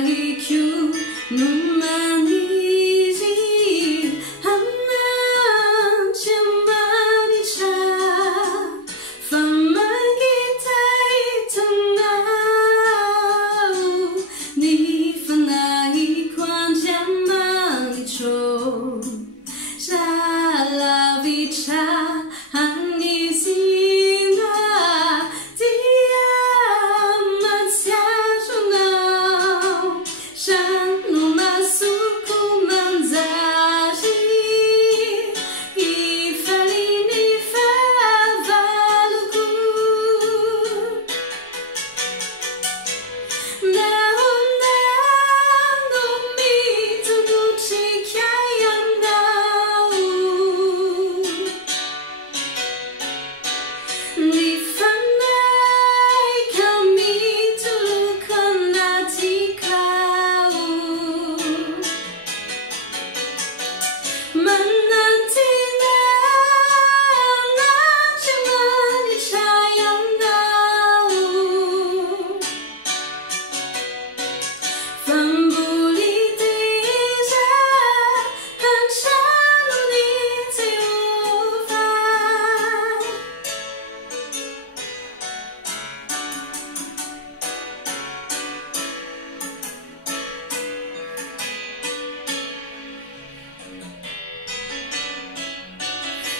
fanahiko no maniry hanatsy amanitra fa mangitaitanao ny fanahiko andriamanitro salavitra hanizina dia matsiazonao sano masoko manjary ifaliny fahavaloko naonano mitonotrika ianao ny fanahy ka mitoloko anatikao manantina n'andriamanitra ianao famboliteza antranony Jehova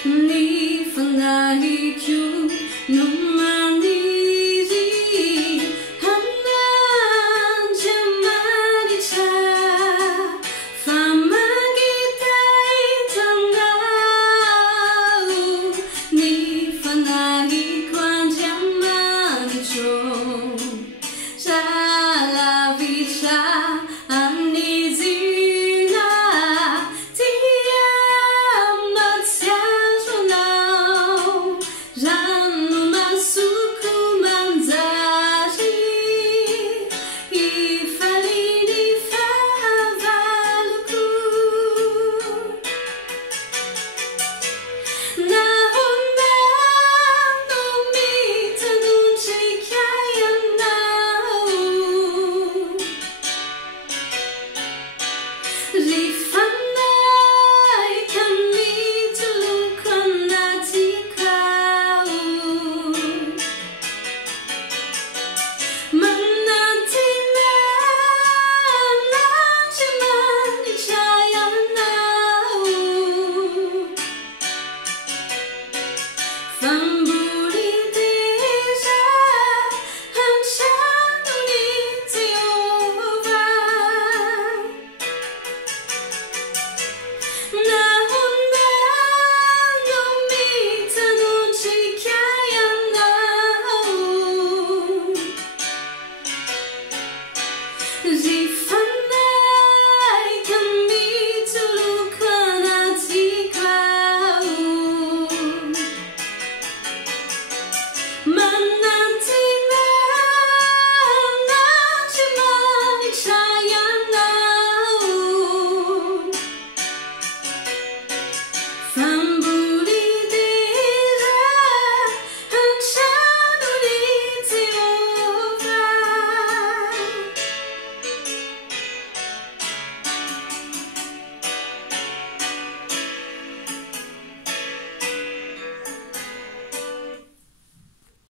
ny fanahiko no maniry hanandriamanitra fa mangitaitanao ny fanahiko andriamanitro salavitra anizina dia matsiazonao rano masoko manjary ifaliny fahavaloko naonano mitonotrika ianao